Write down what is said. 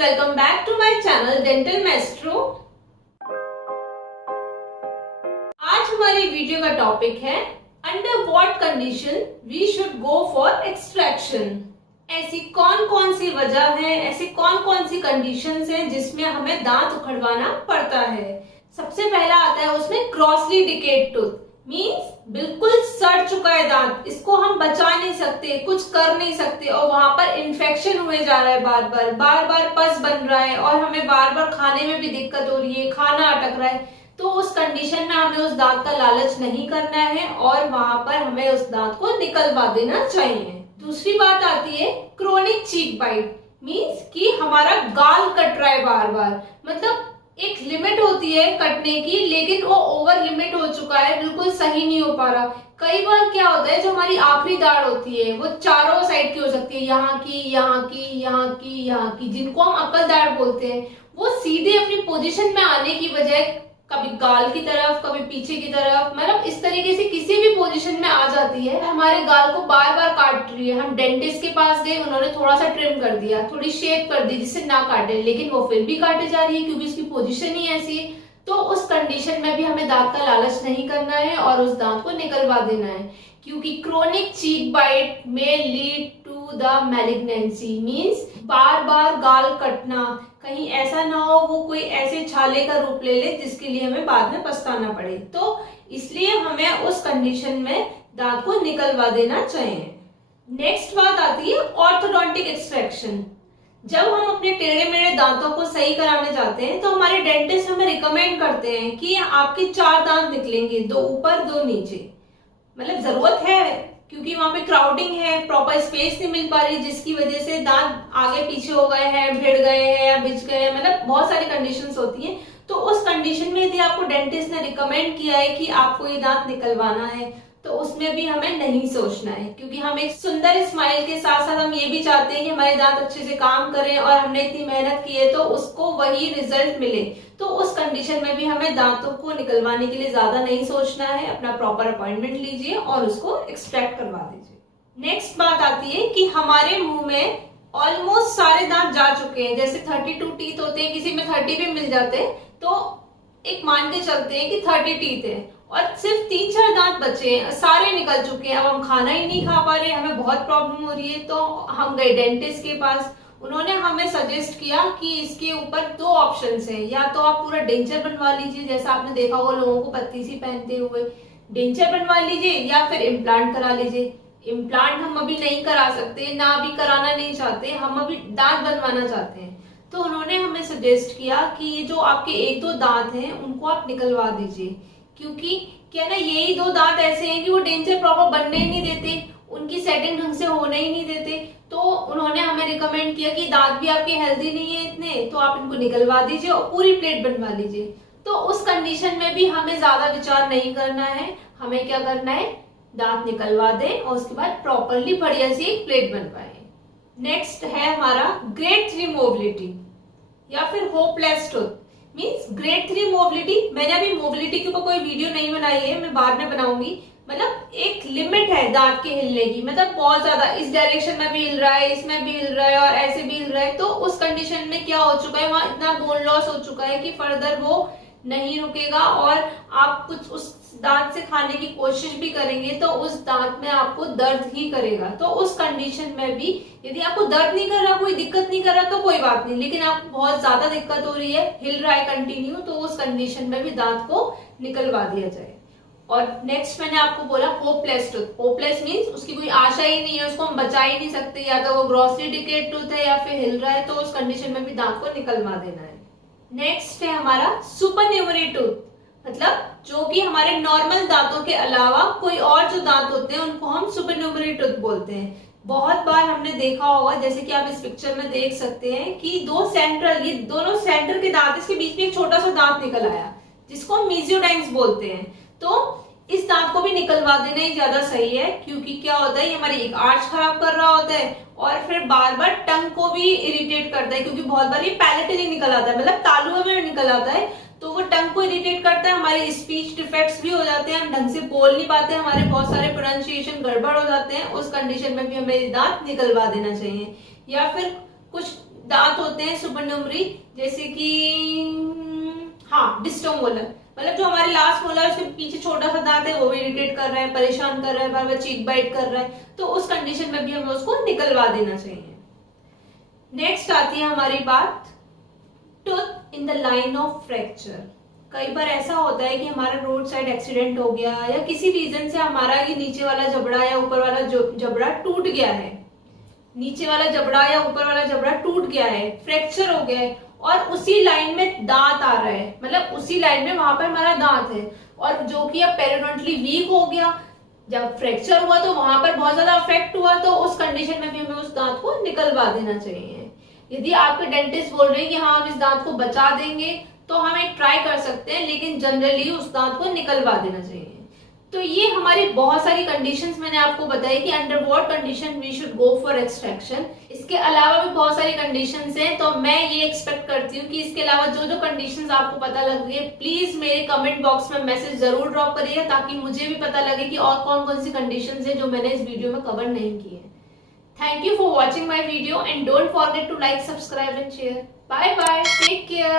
welcome back to my channel Dental Maestro। आज हमारी video का टॉपिक है under what condition we should go for extraction. ऐसी कौन कौन सी वजह है, ऐसी कौन कौन सी कंडीशंस हैं जिसमें हमें दांत उखड़वाना पड़ता है। सबसे पहला आता है उसमें ग्रॉसली डिकेड टूथ, मीन्स बिल्कुल सड़ चुका है दांत, इसको हम बचा नहीं सकते, कुछ कर नहीं सकते और वहां पर इन्फेक्शन हुए जा रहा है, बार बार पस बन रहा है और हमें बार बार खाने में भी दिक्कत हो रही है, खाना अटक रहा है। तो उस कंडीशन में हमें उस दांत का लालच नहीं करना है और वहां पर हमें उस दांत को निकलवा देना चाहिए। दूसरी बात आती है क्रोनिक चीक बाइट, मीन्स कि हमारा गाल कट रहा है बार, मतलब एक लिमिट होती है कटने की, लेकिन वो ओवर लिमिट हो चुका है, बिल्कुल सही नहीं हो पा रहा। कई बार क्या होता है, जो हमारी आखिरी दाढ़ होती है वो चारों साइड की हो सकती है, यहाँ की, यहाँ की, यहाँ की, यहाँ की, जिनको हम अकल दाढ़ बोलते हैं, वो सीधे अपनी पोजीशन में आने की बजाय कभी गाल की तरफ, कभी पीछे की तरफ, मतलब इस तरीके से किसी भी पोजीशन में आ जाती है, हमारे गाल को बार बार काट रही है। हम डेंटिस्ट के पास गए, उन्होंने थोड़ा सा ट्रिम कर दिया, थोड़ी शेप कर दी जिससे ना काटे, लेकिन वो फिर भी काटे जा रही है क्योंकि उसकी पोजीशन ही ऐसी है। तो उस कंडीशन में भी हमें दांत का लालच नहीं करना है और उस दांत को निकलवा देना है, क्योंकि क्रोनिक चीक बाइट में lead to the malignancy, means बार बार गाल कटना, कहीं ऐसा ना हो वो कोई ऐसे छाले का रूप ले ले जिसके लिए हमें बाद में पछताना पड़े। तो इसलिए हमें उस कंडीशन में दांत को निकलवा देना चाहिए। नेक्स्ट बात आती है ऑर्थोडोंटिक एक्सट्रैक्शन। जब हम अपने टेढ़े मेढ़े दांतों को सही कराने जाते हैं तो हमारे डेंटिस्ट हमें रिकमेंड करते हैं कि आपके 4 दांत निकलेंगे, 2 ऊपर 2 नीचे। मतलब जरूरत है क्योंकि वहां पे क्राउडिंग है, प्रॉपर स्पेस नहीं मिल पा रही, जिसकी वजह से दांत आगे पीछे हो गए हैं, भिड़ गए हैं या बिछ गए हैं, मतलब बहुत सारी कंडीशंस होती हैं। तो उस कंडीशन में यदि आपको डेंटिस्ट ने रिकमेंड किया है कि आपको ये दांत निकलवाना है तो उसमें भी हमें नहीं सोचना है, क्योंकि हम एक सुंदर स्माइल के साथ साथ हम ये भी चाहते हैं कि हमारे दांत अच्छे से काम करें और हमने इतनी मेहनत की है तो उसको वही रिजल्ट मिले। तो उस कंडीशन में भी हमें दांतों को निकलवाने के लिए ज्यादा नहीं सोचना है, अपना प्रॉपर अपॉइंटमेंट लीजिए और उसको एक्सट्रैक्ट करवा दीजिए। नेक्स्ट बात आती है कि हमारे मुंह में ऑलमोस्ट सारे दांत जा चुके हैं, जैसे 32 टीथ होते हैं, किसी में 30 भी मिल जाते हैं, तो एक मान के चलते हैं कि 30 टीथ है और सिर्फ 3-4 दांत बचे हैं, सारे निकल चुके हैं, अब हम खाना ही नहीं खा पा रहे, हमें बहुत प्रॉब्लम हो रही है। तो हम गए डेंटिस्ट के पास, उन्होंने हमें सजेस्ट किया कि इसके ऊपर 2 ऑप्शंस हैं, या तो आप पूरा डेंचर बनवा लीजिए, जैसा आपने देखा होगा लोगों को पत्ती सी पहनते हुए, डेंचर बनवा लीजिए, या फिर इम्प्लांट करा लीजिए। इम्प्लांट हम अभी नहीं करा सकते, ना अभी कराना नहीं चाहते, हम अभी दांत बनवाना चाहते हैं। तो उन्होंने हमें सजेस्ट किया कि ये जो आपके 1-2 दांत हैं उनको आप निकलवा दीजिए, क्योंकि क्या ना यही 2 दांत ऐसे हैं कि वो डेंचर प्रॉपर बनने ही नहीं देते, उनकी सेटिंग ढंग से होने ही नहीं देते। तो उन्होंने हमें रिकमेंड किया कि दांत भी आपके हेल्दी नहीं है इतने, तो आप इनको निकलवा दीजिए और पूरी प्लेट बनवा लीजिए। तो उस कंडीशन में भी हमें ज्यादा विचार नहीं करना है, हमें क्या करना है, दांत निकलवा दें और उसके बाद प्रॉपरली बढ़िया सी एक प्लेट बनवाएं। नेक्स्ट है हमारा ग्रेड 3 मोबिलिटी या फिर hopeless tooth, means grade 3 mobility. मैंने अभी मोबिलिटी के ऊपर कोई वीडियो नहीं बनाई है, मैं बाद में बनाऊंगी। मतलब एक लिमिट है दांत के हिलने की, मतलब बहुत ज्यादा इस डायरेक्शन में भी हिल रहा है, इसमें भी हिल रहा है और ऐसे भी हिल रहा है। तो उस कंडीशन में क्या हो चुका है, वहां इतना बोन लॉस हो चुका है कि फर्दर वो नहीं रुकेगा और आप कुछ उस दांत से खाने की कोशिश भी करेंगे तो उस दांत में आपको दर्द ही करेगा। तो उस कंडीशन में भी यदि आपको दर्द नहीं कर रहा, कोई दिक्कत नहीं कर रहा तो कोई बात नहीं, लेकिन आपको बहुत ज्यादा दिक्कत हो रही है, हिल रहा है कंटिन्यू, तो उस कंडीशन में भी दांत को निकलवा दिया जाए। और नेक्स्ट मैंने आपको बोला होपलेस टूथ। होपलेस मीन्स उसकी कोई आशा ही नहीं है, उसको हम बचा ही नहीं सकते, या तो वो ग्रॉसली डिकेड टूथ है या फिर हिल रहा है, तो उस कंडीशन में भी दांत को निकलवा देना है। नेक्स्ट है हमारा सुपरन्यूमरी टूथ, मतलब जो कि हमारे नॉर्मल दांतों के अलावा कोई और जो दांत होते हैं उनको हम सुपरन्यूमरी टूथ बोलते हैं। बहुत बार हमने देखा होगा, जैसे कि आप इस पिक्चर में देख सकते हैं कि 2 सेंट्रल, ये दोनों सेंटर के दांत, इसके बीच में एक छोटा सा दांत निकल आया जिसको हम मीजियोडाइंस बोलते हैं। तो इस दांत को भी निकलवा देना ही ज्यादा सही है, क्योंकि क्या होता है, ये हमारी एक आर्च खराब कर रहा होता है और फिर बार बार टंग को भी इरिटेट करता है, क्योंकि बहुत बार ये पैलेटली निकल आता है, मतलब तालुओं में निकल आता है, तो वो टंग को इरिटेट करता है, हमारे स्पीच डिफेक्ट्स भी हो जाते हैं, हम ढंग से बोल नहीं पाते, हमारे बहुत सारे प्रोनाउंसिएशन गड़बड़ हो जाते हैं। उस कंडीशन में भी हमें दांत निकलवा देना चाहिए। या फिर कुछ दांत होते हैं सुपरन्यूमरी, जैसे कि हाँ डिस्टल मोलर, मतलब जो हमारे लास्ट मोलर है उसके पीछे छोटा सा दांत है वो भी इरिटेट कर रहा है, परेशान कर रहा है, बार बार चीक बाइट कर रहा है, तो उस कंडीशन में भी हमें उसको निकलवा देना चाहिए। नेक्स्ट आती है हमारी बात tooth in the line of fracture. कई बार ऐसा होता है कि हमारा रोड साइड एक्सीडेंट हो गया या किसी रीजन से हमारा ये नीचे वाला जबड़ा या ऊपर वाला जबड़ा टूट गया है, नीचे वाला जबड़ा या ऊपर वाला जबड़ा टूट गया है, फ्रैक्चर हो गया है और उसी लाइन में दांत आ रहा है, मतलब उसी लाइन में वहां पर हमारा दांत है और जो कि अब पेरिडोंटली वीक हो गया, जब फ्रैक्चर हुआ तो वहां पर बहुत ज्यादा अफेक्ट हुआ, तो उस कंडीशन में भी हमें उस दांत को निकलवा देना चाहिए। यदि आपके डेंटिस्ट बोल रहे हैं कि हाँ हम इस दांत को बचा देंगे तो हम एक ट्राई कर सकते हैं, लेकिन जनरली उस दांत को निकलवा देना चाहिए। तो ये हमारी बहुत सारी कंडीशंस मैंने आपको बताई कि under what condition we should go for extraction. इसके अलावा भी बहुत सारी कंडीशंस हैं, तो मैं ये एक्सपेक्ट करती हूँ कि इसके अलावा जो जो कंडीशंस आपको पता लग रही है प्लीज मेरे कमेंट बॉक्स में मैसेज जरूर ड्रॉप करिएगा, ताकि मुझे भी पता लगे कि और कौन कौन सी कंडीशंस है जो मैंने इस वीडियो में कवर नहीं की है। Thank you for watching my video and don't forget to like, subscribe and share. Bye bye. Take care.